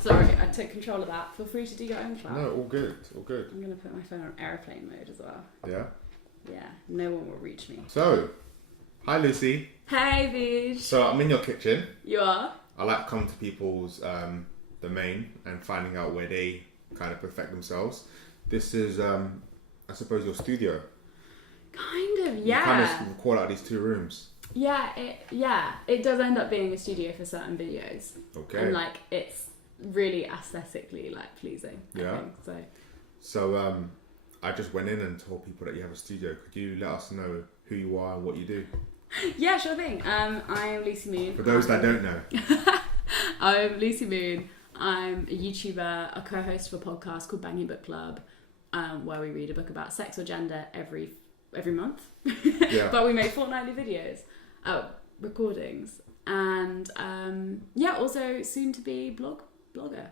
Sorry, I took control of that. Feel free to do your own clap. No, all good, all good. I'm going to put my phone on airplane mode as well. Yeah? Yeah, no one will reach me. So, hi Lucy. Hey, Bej. So, I'm in your kitchen. You are? I like coming to people's domain and finding out where they kind of perfect themselves. This is, I suppose, your studio. Kind of, yeah. You kind of call out these two rooms. Yeah, it does end up being a studio for certain videos. Okay. And like it's really aesthetically like pleasing. Yeah. I think, So I just went in and told people that you have a studio. Could you let us know who you are and what you do? Yeah, sure thing. I am Lucy Moon. For those that don't know. I'm Lucy Moon. I'm a YouTuber, a co-host of a podcast called Banging Book Club, where we read a book about sex or gender every month. Yeah. But we make fortnightly videos, recordings, and also soon to be blogger.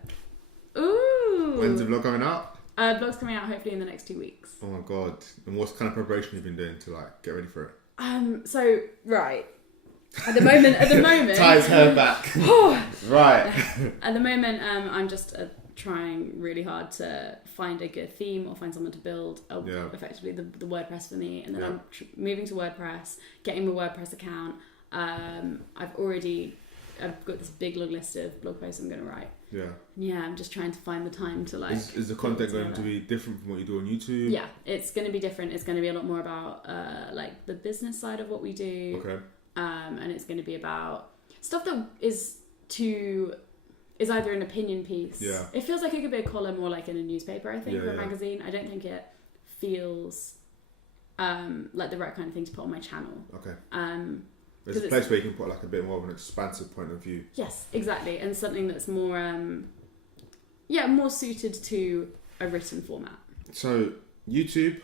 Ooh. When's the vlog coming out? Vlog's coming out hopefully in the next 2 weeks. Oh my god! And what kind of preparation have you been doing to like get ready for it? So right. At the moment, ties her back. Right. At the moment, I'm just trying really hard to find a good theme or find someone to build effectively the WordPress for me, and then I'm moving to WordPress, getting my WordPress account. I've got this big long list of blog posts I'm going to write. Yeah, I'm just trying to find the time to like. Is the content going to be different from what you do on YouTube? Yeah, it's going to be different. It's going to be a lot more about like the business side of what we do. Okay. And it's going to be about stuff that is either an opinion piece. Yeah. It feels like it could be a column or like in a newspaper, I think, or a magazine. I don't think it feels like the right kind of thing to put on my channel. Okay. There's a place where you can put like a bit more of an expansive point of view. Yes, exactly. And something that's more more suited to a written format. So YouTube,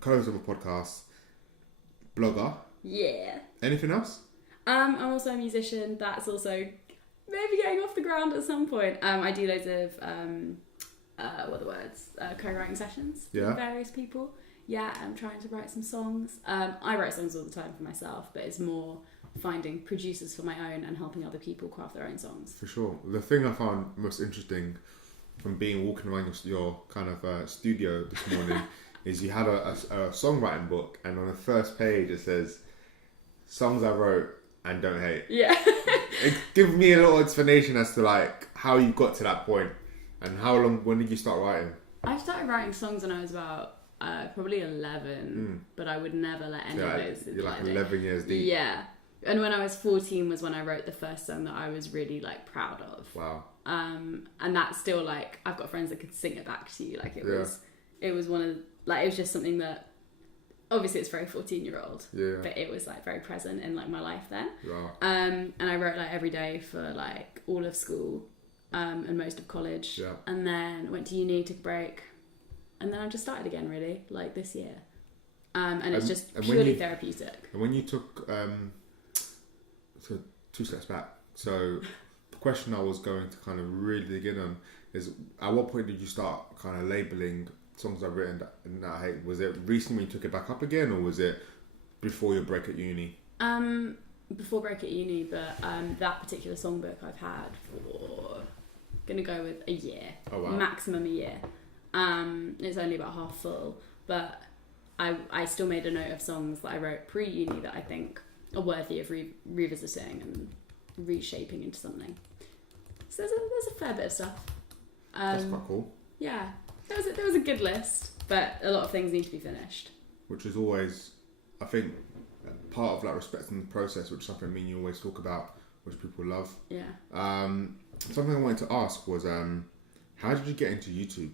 co-host of a podcast, blogger. Yeah. Anything else? I'm also a musician. That's also maybe getting off the ground at some point. I do loads of co-writing sessions with various people. Yeah, I'm trying to write some songs. I write songs all the time for myself, but it's more finding producers for my own and helping other people craft their own songs. For sure. The thing I found most interesting from walking around your kind of studio this morning is you had a songwriting book, and on the first page it says, "Songs I wrote and don't hate." Yeah. Give me a little explanation as to like how you got to that point and when did you start writing? I started writing songs when I was about probably 11, but I would never let any of those. You're like 11 years deep. Yeah. And when I was 14 was when I wrote the first song that I was really like proud of. Wow. And that's still like, I've got friends that could sing it back to you. Like it was one of, like, it was just something that, obviously it's very 14-year-old, but it was like very present in like my life then. Wow. And I wrote like every day for like all of school and most of college. Yeah. And then went to uni, took a break. And then I just started again really, like this year. And it's just purely therapeutic. And when you took, so 2 steps back, so the question I was going to kind of really dig in on is, at what point did you start kind of labelling songs I've written that I hate? Was it recently when you took it back up again, or was it before your break at uni? Before break at uni, but that particular songbook I've had for, gonna go with a year. Oh, wow. Maximum a year. It's only about half full, but I still made a note of songs that I wrote pre-uni that I think are worthy of revisiting and reshaping into something. So there's a fair bit of stuff. That's quite cool. Yeah, there was a good list, but a lot of things need to be finished. Which is always, I think, part of like respecting the process, which is something me and you always talk about, which people love. Yeah. Something I wanted to ask was, how did you get into YouTube?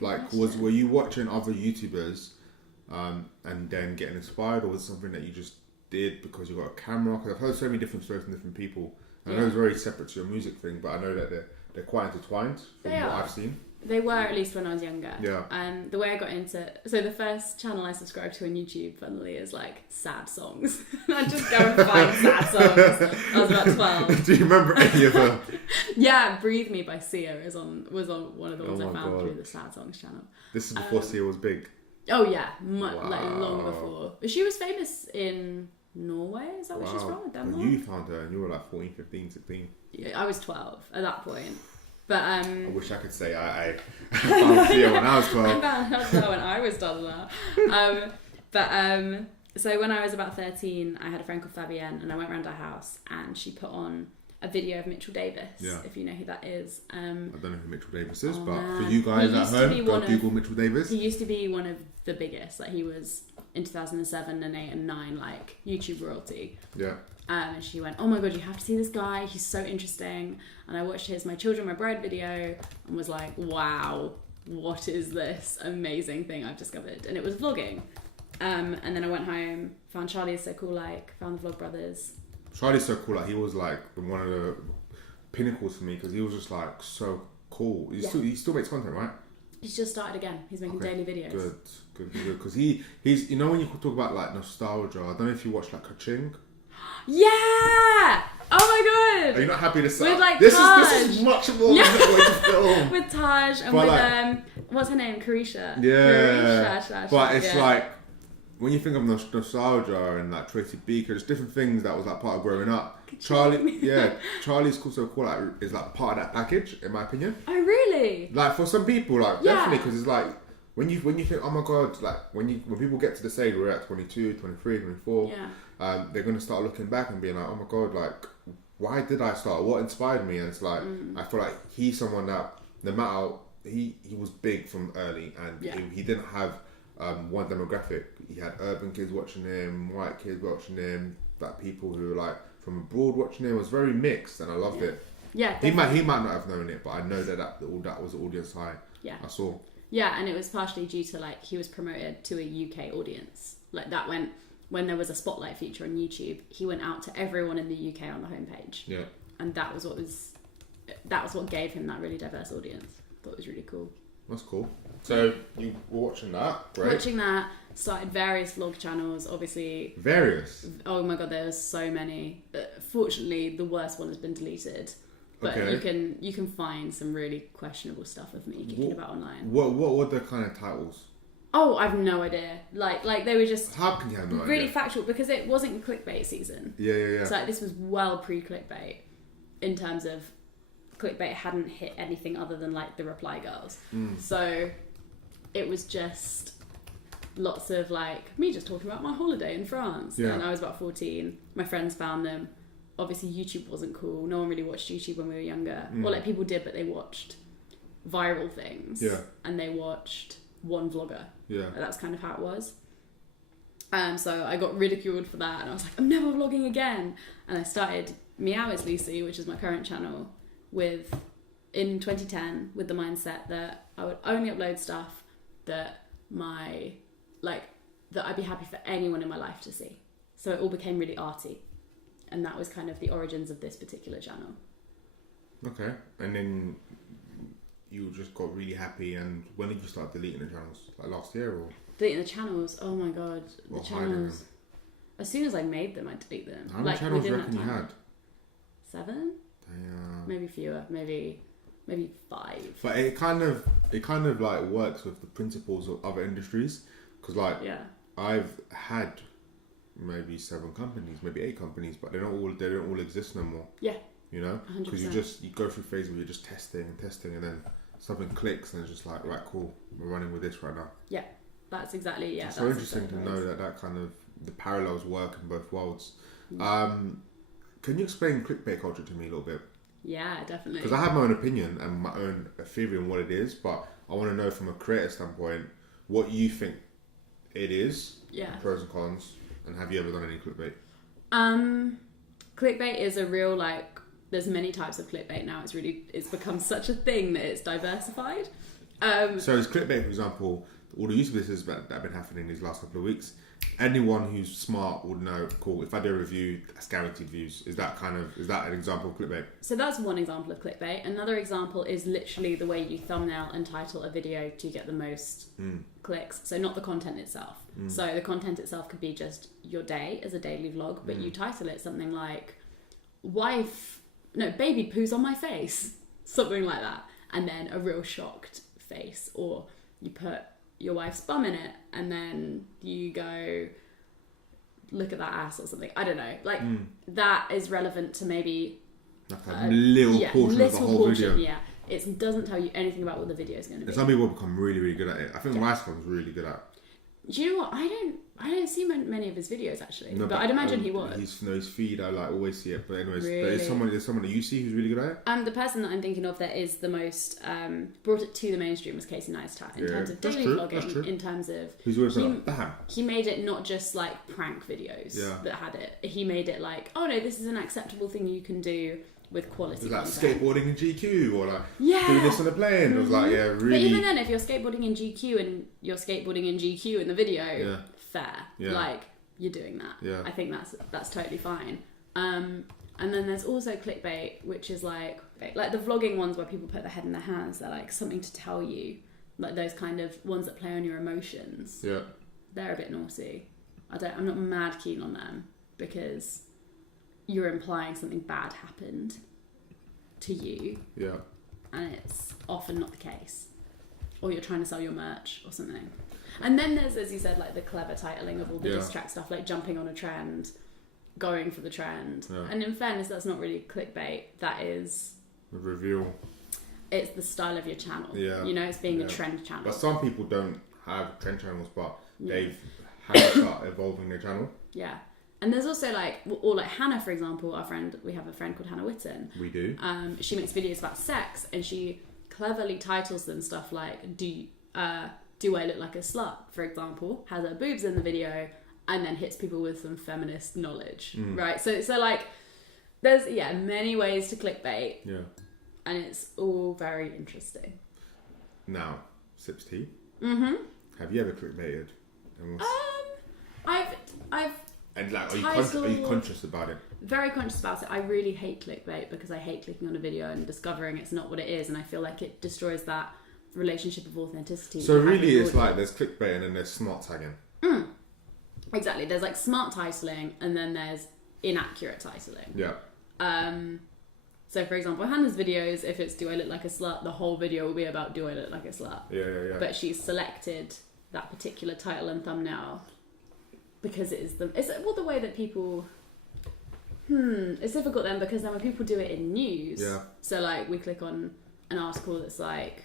Like, were you watching other YouTubers and then getting inspired, or was it something that you just did because you got a camera? Because I've heard so many different stories from different people. I know it's very separate to your music thing, but I know that they're quite intertwined from what I've seen. They were, at least when I was younger. Yeah. The way I got into... So the first channel I subscribed to on YouTube, funnily, is like sad songs. I'd just go and find sad songs. I was about 12. Do you remember any of them? Yeah, Breathe Me by Sia was on one of the ones I found through the sad songs channel. This is before Sia was big. Oh yeah, like long before. But she was famous in Norway, is that where she's from? Denmark? Well, you found her and you were like 14, 15, 16. Yeah, I was 12 at that point. But I wish I could say I found Theo when I was 12. I found Theo when I was done that. So when I was about 13, I had a friend called Fabienne, and I went around her house, and she put on a video of Mitchell Davis, if you know who that is. I don't know who Mitchell Davis is, but for you guys at home, go Google Mitchell Davis. He used to be one of the biggest. Like, he was in 2007 and 8 and 9, like, YouTube royalty. Yeah. And she went, oh my god, you have to see this guy, he's so interesting. And I watched his My Children, My Bride video and was like, wow, what is this amazing thing I've discovered? And it was vlogging. And then I went home, found Charlie Is So Cool Like, found the Vlog Brothers. Charlie's so cool. Like, he was like one of the pinnacles for me because he was just like so cool. He still makes content, right? He's just started again. He's making daily videos. Good. Because he's, you know, when you talk about like nostalgia, I don't know if you watch like Kaching. Yeah! Oh my god! Are you not happy to say with like this Taj. Is much more than a way to film. With Taj and but with like, what's her name? Carisha. Yeah. Carisha. But it's like when you think of nostalgia and like Tracy Beaker, there's different things that was like part of growing up. Charlie's So Cool Like is like part of that package, in my opinion. Oh really? Like for some people, like definitely, because it's like when you think, oh my god, like when people get to the stage where we're at 22, 23, 24, they're gonna start looking back and being like, oh my god, like why did I start? What inspired me? And it's like I feel like he's someone that no matter he was big from early, and he didn't have one demographic. He had urban kids watching him, white kids watching him, like people who were like from abroad watching him. It was very mixed, and I loved it. Yeah, he might not have known it, but I know that was the audience I saw. Yeah, and it was partially due to like he was promoted to a UK audience. Like that when there was a spotlight feature on YouTube, he went out to everyone in the UK on the homepage. Yeah, and that was what gave him that really diverse audience. I thought it was really cool. That's cool. So you were watching that, right? Watching that, started various vlog channels, obviously. Various? Oh my god, there's so many. Fortunately, the worst one has been deleted. But you can find some really questionable stuff of me kicking about online. What were the kind of titles? Oh, I've no idea. Like they were just how can you have no idea? Really factual because it wasn't clickbait season. Yeah. So like, this was well pre-clickbait in terms of clickbait hadn't hit anything other than like the reply girls. So it was just lots of like me just talking about my holiday in France. And I was about 14. My friends found them. Obviously YouTube wasn't cool. No one really watched YouTube when we were younger. Or like people did, but they watched viral things. Yeah. And they watched one vlogger. Yeah. That's kind of how it was. So I got ridiculed for that and I was like, I'm never vlogging again. And I started Meow It's Lucy, which is my current channel, in 2010 with the mindset that I would only upload stuff that that I'd be happy for anyone in my life to see. So it all became really arty. And that was kind of the origins of this particular channel. Okay. And then you just got really happy, and when did you start deleting the channels? Like last year or? Deleting the channels? Oh my god. The channels. As soon as I made them, I delete them. How many channels do you reckon you had? 7? Damn. Maybe fewer. Maybe 5. But it kind of like works with the principles of other industries. Because like, I've had maybe 7 companies, maybe 8 companies, but they don't all exist no more. Yeah. You know, because you go through phases where you're just testing, and then something clicks, and it's just like, right, cool, we're running with this right now. Yeah, that's exactly It's so interesting to know that kind of the parallels work in both worlds. Can you explain clickbait culture to me a little bit? Yeah, definitely. Because I have my own opinion and my own theory on what it is, but I want to know from a creator standpoint what you think it is. Yeah. Pros and cons. And have you ever done any clickbait? Clickbait is a real there's many types of clickbait now. It's become such a thing that it's diversified. So is clickbait, for example, all the use of this that have been happening these last couple of weeks. Anyone who's smart would know. Cool. If I do a review, that's guaranteed views. Is that an example of clickbait? So that's one example of clickbait. Another example is literally the way you thumbnail and title a video to get the most clicks. So not the content itself. So the content itself could be just your day as a daily vlog, but you title it something like baby poos on my face, something like that, and then a real shocked face, or you put your wife's bum in it and then you go look at that ass or something. I don't know, that is relevant to maybe like a little portion of the whole video. Yeah, it doesn't tell you anything about what the video is going to be. And some people become really, really good at it. I think Rice was really good at it. Do you know what? I don't see many of his videos actually, but I'd imagine he would. His feed, I like always see it. But anyways, really? there's someone that you see who's really good at it. The person that I'm thinking of that is the most brought it to the mainstream was Casey Neistat in terms of daily vlogging. In terms of he made it not just like prank videos that had it. He made it like, oh no, this is an acceptable thing you can do with quality. It was like skateboarding in GQ or like doing this on a plane. It was like really. But even then, if you're skateboarding in GQ and you're skateboarding in GQ in the video, fair. Like you're doing that. Yeah. I think that's totally fine. And then there's also clickbait, which is like the vlogging ones where people put their head in their hands. They're like something to tell you, like those kind of ones that play on your emotions. Yeah. They're a bit naughty. I'm not mad keen on them because you're implying something bad happened to you. Yeah. And it's often not the case. Or you're trying to sell your merch or something. And then there's, as you said, like the clever titling of all the diss track stuff, like jumping on a trend, going for the trend. Yeah. And in fairness, that's not really clickbait. That is... a reveal. It's the style of your channel. Yeah. You know, it's being a trend channel. But some people don't have trend channels, but they've had to start evolving their channel. Yeah. And there's also like Hannah, for example, we have a friend called Hannah Witten. We do. She makes videos about sex and she cleverly titles them stuff like, do I look like a slut, for example, has her boobs in the video and then hits people with some feminist knowledge, right? So like, there's, many ways to clickbait. Yeah. And it's all very interesting. Now, sips tea. Mm-hmm. Have you ever clickbaited? I've and like, are you conscious about it? Very conscious about it. I really hate clickbait because I hate clicking on a video and discovering it's not what it is, and I feel like it destroys that relationship of authenticity. So really, it's like there's clickbait and then there's smart tagging. Exactly. There's like smart titling and then there's inaccurate titling. Yeah. So for example, Hannah's videos, if it's "Do I look like a slut?" the whole video will be about "Do I look like a slut?" Yeah. But she's selected that particular title and thumbnail because it's the way that people. It's difficult then because then when people do it in news, so like we click on an article that's like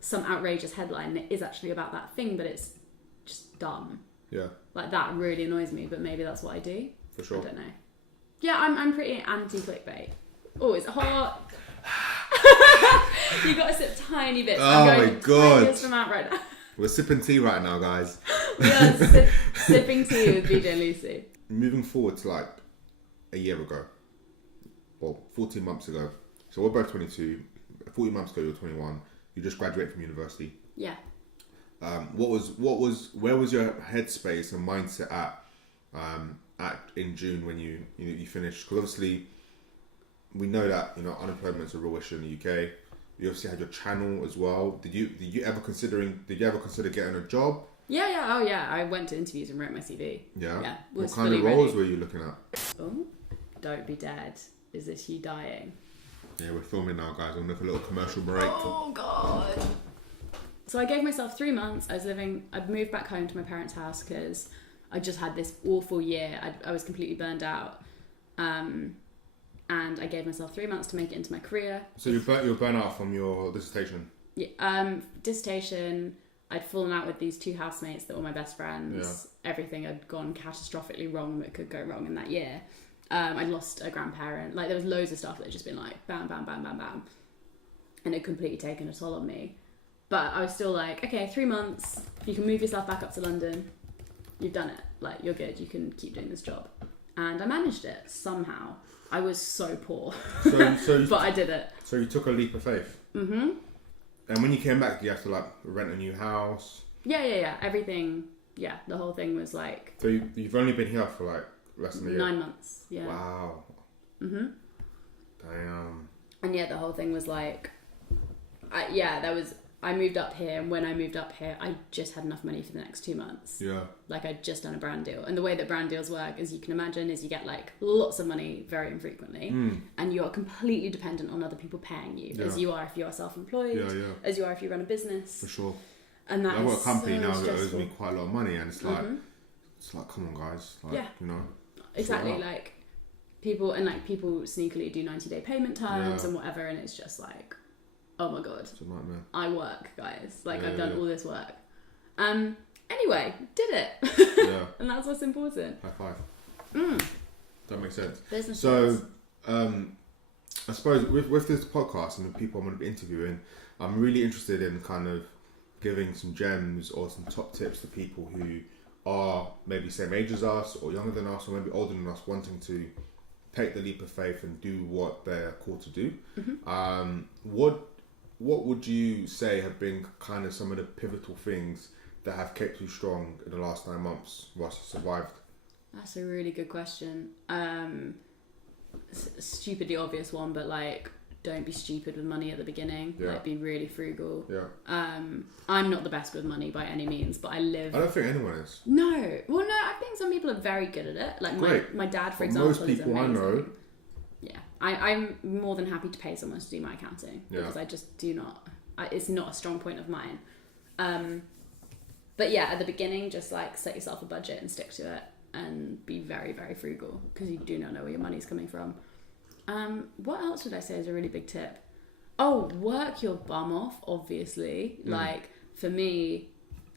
some outrageous headline that is actually about that thing, but it's just dumb. Yeah. Like that really annoys me, but maybe that's what I do. For sure. I don't know. Yeah, I'm pretty anti-clickbait. Oh, it's hot. You got to sip tiny bits. Oh my god. From out right now. We're sipping tea right now, guys. We are sipping tea with Bejay and Lucy. Moving forward to like a year ago, well, 14 months ago. So we're both 22. 14 months ago, you're 21. You just graduated from university. Yeah. Where was your headspace and mindset at in June when you finished? Because obviously, we know that unemployment's a real issue in the UK. You obviously had your channel as well. Did you ever consider getting a job? Yeah. Oh yeah. I went to interviews and wrote my CV. Yeah. Yeah. What kind of roles ready. Were you looking at? Oh, don't be dead. Is this you dying? Yeah, we're filming now, guys. I'm gonna make a little commercial break. Oh god. So I gave myself 3 months. I'd moved back home to my parents' house because I just had this awful year. I was completely burned out. And I gave myself 3 months to make it into my career. So you were burnt out from your dissertation? Yeah. Dissertation. I'd fallen out with these 2 housemates that were my best friends. Yeah. Everything had gone catastrophically wrong that could go wrong in that year. I'd lost a grandparent. Like there was loads of stuff that had just been like bam, bam, bam, bam, bam. And it completely taken a toll on me. But I was still like, okay, 3 months. You can move yourself back up to London. You've done it. Like you're good. You can keep doing this job. And I managed it somehow. I was so poor. But I did it. So you took a leap of faith? Mm-hmm. And when you came back, you have to like rent a new house? Yeah. Everything. Yeah, the whole thing was like... So you've only been here for like less than a year? 9 months, yeah. Wow. Mm-hmm. Damn. And yeah, the whole thing was like... I moved up here, and when I moved up here, I just had enough money for the next 2 months. Yeah. Like, I'd just done a brand deal. And the way that brand deals work, as you can imagine, is you get, like, lots of money very infrequently. And you are completely dependent on other people paying you, as you are if you are self-employed, as you are if you run a business. For sure. And that I've got a company now that owes me quite a lot of money, and it's like, come on, guys. Like, Exactly, like, people sneakily do 90-day payment terms and whatever, and it's just like... Oh my god. It's a nightmare. I work, guys. Like, Yeah, I've done yeah. all this work. Anyway, did it. Yeah. And that's what's important. High five. Mm. That makes sense. Business So, sense. I suppose with this podcast and the people I'm going to be interviewing, I'm really interested in kind of giving some gems or some top tips to people who are maybe same age as us or younger than us or maybe older than us, wanting to take the leap of faith and do what they're called to do. Mm-hmm. What would you say have been kind of some of the pivotal things that have kept you strong in the last 9 months whilst you survived? That's a really good question. Stupidly obvious one, but like, don't be stupid with money at the beginning. Yeah. Like, be really frugal. Yeah. I'm not the best with money by any means, but I don't think anyone is. No. Well, no, I think some people are very good at it. Like my dad, for example, most people is amazing. I know. Yeah. I'm more than happy to pay someone to do my accounting. Yeah. Because I just do not... it's not a strong point of mine. But yeah, at the beginning, just like set yourself a budget and stick to it. And be very, very frugal. Because you do not know where your money's coming from. What else would I say is a really big tip? Oh, work your bum off, obviously. Like, for me,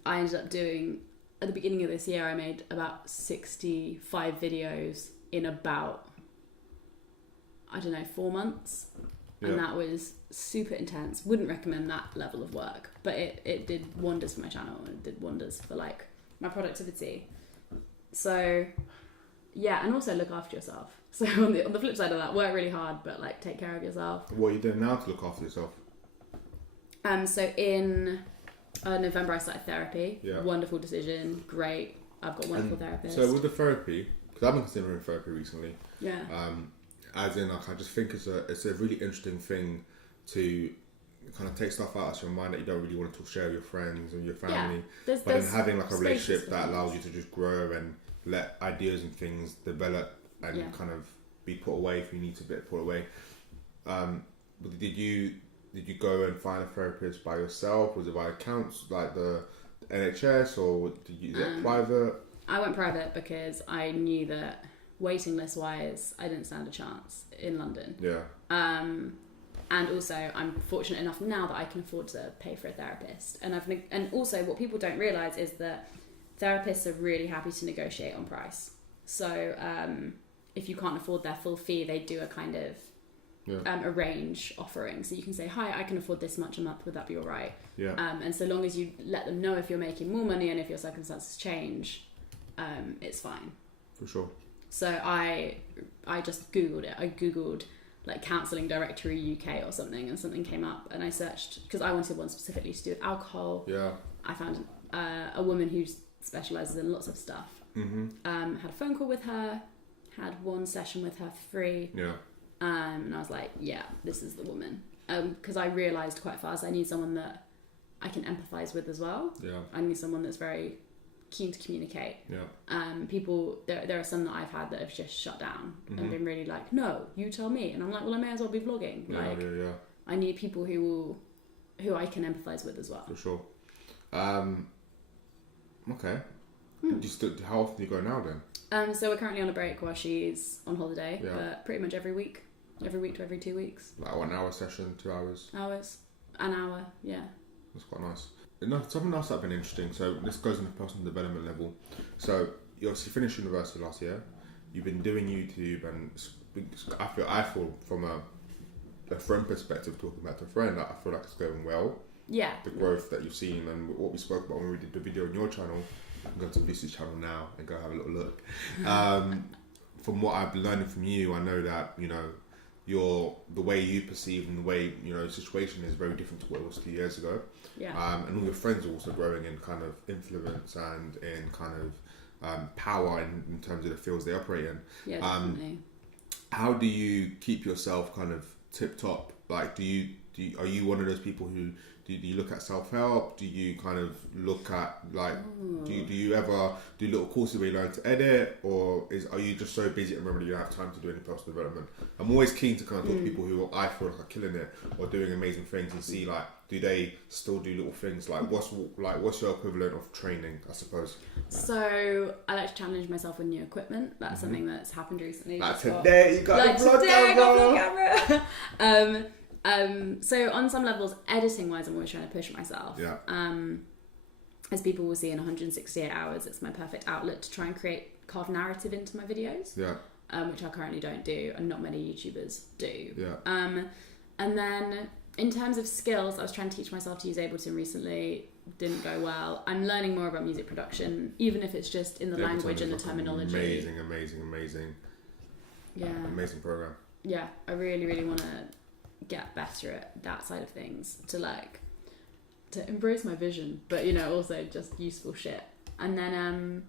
I ended up doing... At the beginning of this year, I made about 65 videos in about... I don't know, 4 months. Yeah. And that was super intense. Wouldn't recommend that level of work. But it did wonders for my channel. And it did wonders for, like, my productivity. So, yeah. And also look after yourself. So on the flip side of that, work really hard, but, like, take care of yourself. What are you doing now to look after yourself? So in November, I started therapy. Yeah. Wonderful decision. Great. I've got wonderful therapists. So with the therapy, because I've been considering therapy recently. Yeah. As in, like, I just think it's a really interesting thing to kind of take stuff out of your mind that you don't really want to share with your friends and your family. Yeah. But then having like a relationship that things. allows you to just grow and let ideas and things develop and kind of be put away if you need to be put away. But did you go and find a therapist by yourself? Was it by accounts like the NHS or did you get private? I went private because I knew that waiting list wise, I didn't stand a chance in London. Yeah. And also, I'm fortunate enough now that I can afford to pay for a therapist. And also, what people don't realise is that therapists are really happy to negotiate on price. So if you can't afford their full fee, they do a kind of a range offering. So you can say, hi, I can afford this much a month. Would that be all right? Yeah. And so long as you let them know if you're making more money and if your circumstances change, it's fine. For sure. So I just Googled it. I Googled like counselling directory UK or something, and something came up, and I searched because I wanted one specifically to do with alcohol. Yeah. I found a woman who specialises in lots of stuff. Mm-hmm. Had a phone call with her, had one session with her for free. Yeah. And I was like, yeah, this is the woman. Because I realised quite fast I need someone that I can empathise with as well. Yeah. I need someone that's very keen to communicate. Yeah. People, there are some that I've had that have just shut down and been really like, no, you tell me. And I'm like, well, I may as well be vlogging. Yeah. I need people who I can empathise with as well. For sure. Okay. How often do you go now then? So we're currently on a break while she's on holiday, Yeah. but pretty much every week to every 2 weeks. Like 1 hour session, 2 hours? An hour, yeah. That's quite nice. Something else that's been interesting, so this goes on the personal development level. So you obviously finished university last year. You've been doing YouTube, and I feel from a friend perspective, talking about a friend, I feel like it's going well. Yeah. The growth that you've seen and what we spoke about when we did the video on your channel. You can go to Lucy's channel now and go have a little look. From what I've learned from you, I know that, you know, the way you perceive and the way, you know, the situation is very different to what it was 2 years ago. Yeah. And all your friends are also growing in kind of influence and in kind of power in terms of the fields they operate in. Yeah, definitely. How do you keep yourself kind of tip top? Like, are you one of those people who do you look at self-help? Do you kind of look at like do you ever do little courses where you learn to edit, or are you just so busy at the moment you don't have time to do any personal development? I'm always keen to kind of talk to people who I feel like are killing it or doing amazing things and see like, do they still do little things? Like what's your equivalent of training, I suppose? So I like to challenge myself with new equipment. That's something that's happened recently. Like today you got a vlog camera. So on some levels, editing wise, I'm always trying to push myself. Yeah. As people will see in 168 hours, it's my perfect outlet to try and carve narrative into my videos. Yeah. Which I currently don't do, and not many YouTubers do. Yeah. And then in terms of skills, I was trying to teach myself to use Ableton recently. Didn't go well. I'm learning more about music production, even if it's just in the language and the terminology. Amazing. Yeah. Amazing program. Yeah, I really, really want to get better at that side of things to embrace my vision, but also just useful shit. And then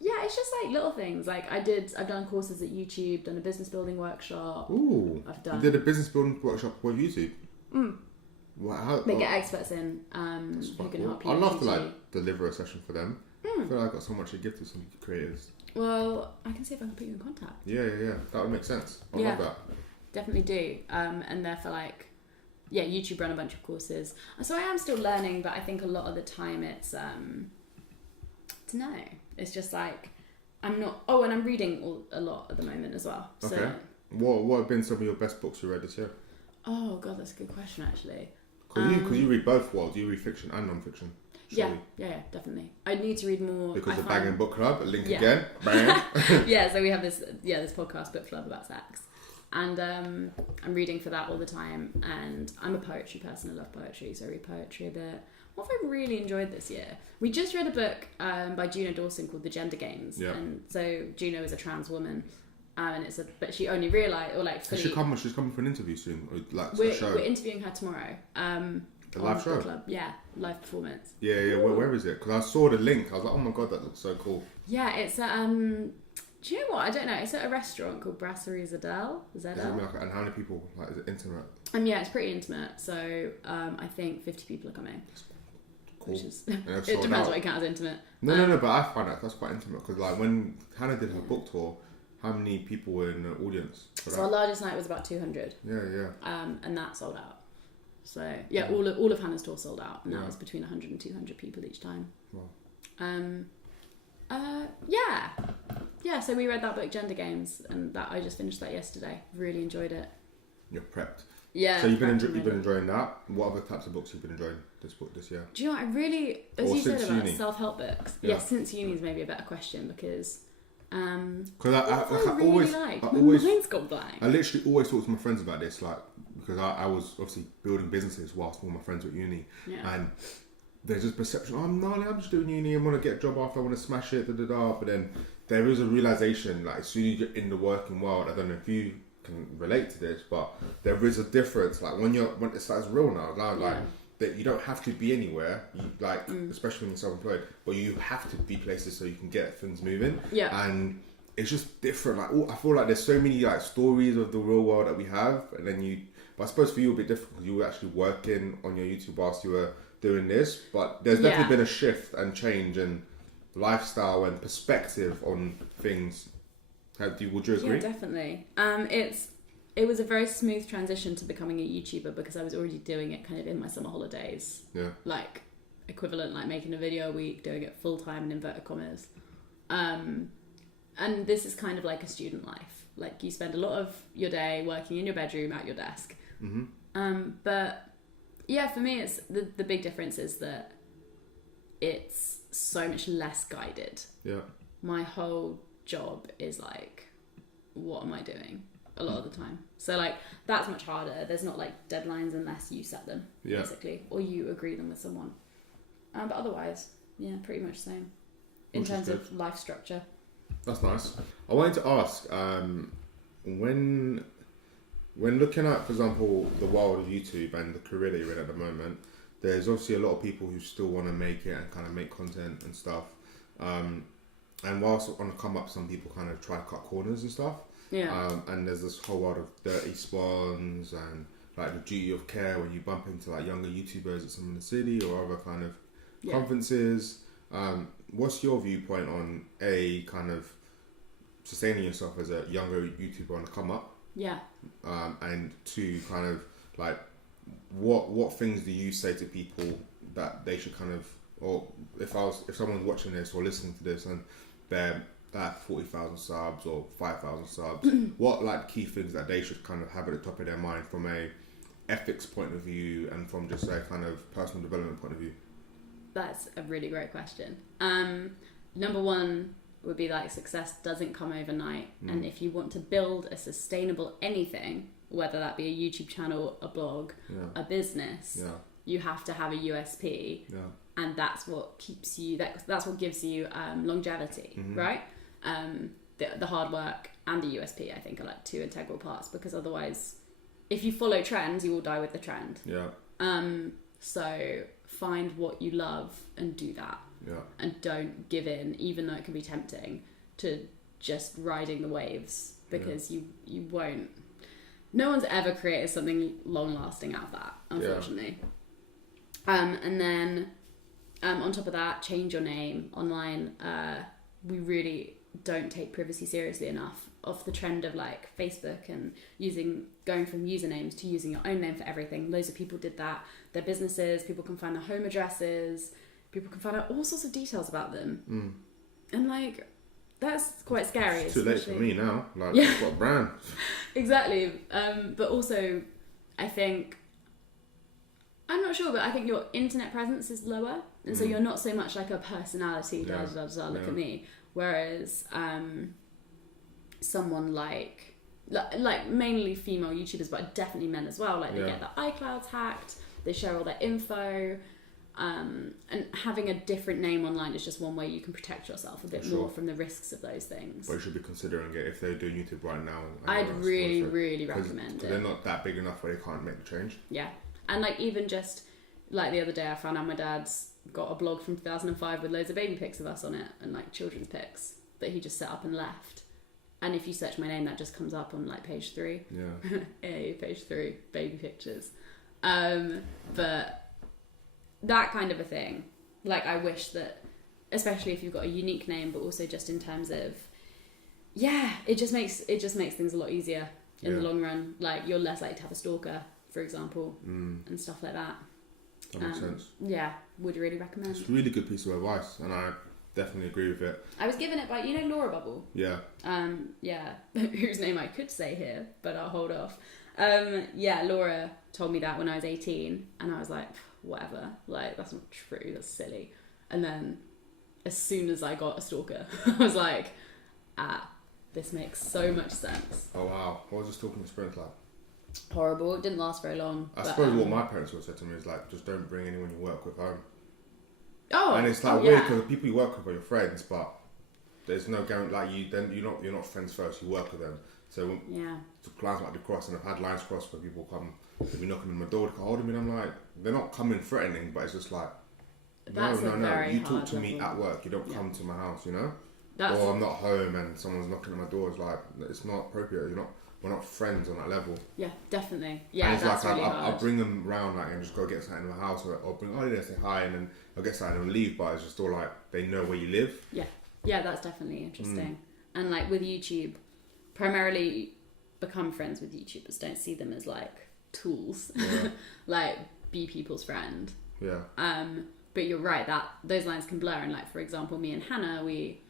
yeah, it's just like little things. Like I've done courses at YouTube, done a business building workshop. Ooh, you did a business building workshop with YouTube. Wow, they get experts in who can help you. I'd love to deliver a session for them. I feel like I've got so much to give to some creators. Well, I can see if I can put you in contact. Yeah. That would make sense. I love that. Definitely do. And they're for YouTube run a bunch of courses. So I am still learning, but I think a lot of the time it's it's just I'm not. Oh, and I'm reading a lot at the moment as well. Okay. So, what have been some of your best books you read this year? Oh God, that's a good question actually. Because you read both worlds. You read fiction and non-fiction. Yeah, definitely. I need to read more. Because of Banging Book Club, link again. Bang. Yeah, so we have this podcast book club about sex. And I'm reading for that all the time. And I'm a poetry person. I love poetry, so I read poetry a bit. What have I really enjoyed this year? We just read a book by Juno Dawson called The Gender Games. Yeah. And so Juno is a trans woman. And but she only realised, she's coming for an interview soon, or we're, a show. We're interviewing her tomorrow. A live show? Club. Yeah, live performance. Yeah. Where is it? Because I saw the link. I was like, oh my God, that looks so cool. Yeah, it's do you know what? I don't know. It's at a restaurant called Brasserie Zedel. And how many people? Is it intimate? Yeah, it's pretty intimate. So I think 50 people are coming. Cool. Which is, it depends what you count as intimate. No, but I find that's quite intimate because when Hannah did her book tour, how many people were in the audience? So our largest night was about 200. Yeah. And that sold out. So all of Hannah's tour sold out, and that was between 100 and 200 people each time. Wow. Yeah. So we read that book, Gender Games, and that I just finished that yesterday. Really enjoyed it. You're prepped. Yeah. So you've been enjoying that. What other types of books have you been enjoying this year? Do you know what I really, as you said about self-help books? Yeah, since uni is maybe a better question because. Because I always mind's gone blank. I literally always talk to my friends about this, because I was obviously building businesses whilst all my friends were at uni, and there's this perception, I'm just doing uni, I'm gonna get a job after, I want to smash it, but then there is a realization, as soon as you're in the working world, I don't know if you can relate to this, but there is a difference, when it's real now, that you don't have to be anywhere, especially when you're self-employed, but you have to be places so you can get things moving. Yeah. And it's just different. I feel like there's so many stories of the real world that we have, and then but I suppose for you it'll be different because you were actually working on your YouTube whilst you were doing this. But there's definitely been a shift and change in lifestyle and perspective on things. Would you agree? Yeah, definitely. It was a very smooth transition to becoming a YouTuber because I was already doing it kind of in my summer holidays. Yeah. Equivalent, making a video a week, doing it full time in inverted commas. And this is kind of like a student life. You spend a lot of your day working in your bedroom at your desk. Mm-hmm. But yeah, for me, it's the big difference is that it's so much less guided. Yeah. My whole job is what am I doing? A lot of the time. So that's much harder. There's not deadlines unless you set them, basically, or you agree them with someone. But otherwise, yeah, pretty much the same in terms of life structure. That's nice. I wanted to ask, when looking at, for example, the world of YouTube and the career that you're in at the moment, there's obviously a lot of people who still want to make it and kind of make content and stuff. And whilst on the come up, some people kind of try to cut corners and stuff. Yeah. And there's this whole world of dirty spawns and the duty of care when you bump into younger YouTubers at some in the city or other kind of conferences. What's your viewpoint on kind of sustaining yourself as a younger YouTuber on the come up? Yeah. And two, kind of what things do you say to people that they should kind of, or if someone's watching this or listening to this and they're at 40,000 subs or 5,000 subs, what key things that they should kind of have at the top of their mind from a ethics point of view and from just a kind of personal development point of view? That's a really great question. Number one would be like success doesn't come overnight. And if you want to build a sustainable anything, whether that be a YouTube channel, a blog, a business, you have to have a USP. And that's what keeps you, that's what gives you longevity, right? The hard work and the USP, I think, are like two integral parts, because otherwise, if you follow trends, you will die with the trend. So find what you love and do that. And don't give in, even though it can be tempting, to just riding the waves, because you won't. No one's ever created something long lasting out of that, unfortunately. And then on top of that, change your name online. We really don't take privacy seriously enough, off the trend of like Facebook and going from usernames to using your own name for everything. Loads of people did that. Their businesses, people can find their home addresses, people can find out all sorts of details about them. And like, that's quite scary. It's too late for me now. Like, I've got a brand. Exactly. But also, I think, I'm not sure, but I think your internet presence is lower. And so you're not so much like a personality, look at me. Whereas someone like mainly female YouTubers, but definitely men as well, like they get their iClouds hacked, they share all their info, and having a different name online is just one way you can protect yourself a bit more from the risks of those things. But you should be considering it if they're doing YouTube right now. I'd really recommend it. They're not that big enough where they can't make the change. Yeah. And like, even just like the other day, I found out my dad's got a blog from 2005 with loads of baby pics of us on it, and like children's pics that he just set up and left. And if you search my name, that just comes up on like page 3. Hey, page 3, baby pictures. But that kind of a thing, like, I wish that, especially if you've got a unique name, but also just in terms of, it just makes things a lot easier in the long run. Like, you're less likely to have a stalker, for example, and stuff like that. That makes sense. Yeah, would really recommend. It's a really good piece of advice, and I definitely agree with it. I was given it by, Laura Bubble? Yeah. Whose name I could say here, but I'll hold off. Laura told me that when I was 18, and I was like, whatever, like, that's not true, that's silly. And then as soon as I got a stalker, I was like, this makes so much sense. Oh wow, what was the stalking experience like? Horrible. It didn't last very long. I suppose what my parents would have said to me is like, just don't bring anyone you work with home. Oh, and it's like weird, because the people you work with are your friends, but there's no guarantee. Like you're not friends first. You work with them. So the lines might be crossed, and I've had lines crossed where people come, they'll be knocking on my door, they can hold me, and I'm like, they're not coming threatening, but it's just like, no. You talk to me at work. You don't come to my house, or I'm not home and someone's knocking at my door. It's like, it's not appropriate. We're not friends on that level. Yeah, definitely. Yeah, and it's that's like really hard. I'll bring them round, like, and just go get something in the house, or bring, say hi, and then I'll get something and leave. But it's just all like, they know where you live. Yeah, that's definitely interesting. And like with YouTube, primarily become friends with YouTubers. Don't see them as like tools. Like, be people's friend. Yeah. But you're right that those lines can blur. And like, for example, me and Hannah, we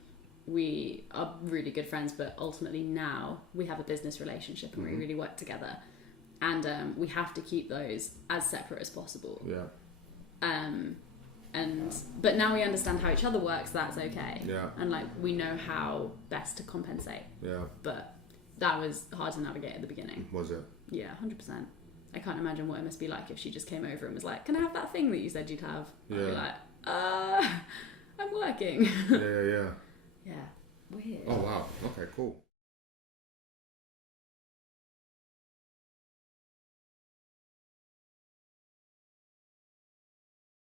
are really good friends, but ultimately now we have a business relationship and we really work together, and we have to keep those as separate as possible. But now we understand how each other works. That's okay. And like, we know how best to compensate. But that was hard to navigate at the beginning. Was it? Yeah, 100%. I can't imagine what it must be like if she just came over and was like, "Can I have that thing that you said you'd have?" I'd be like, I'm working. Yeah. Yeah, weird. Oh wow. Okay, cool.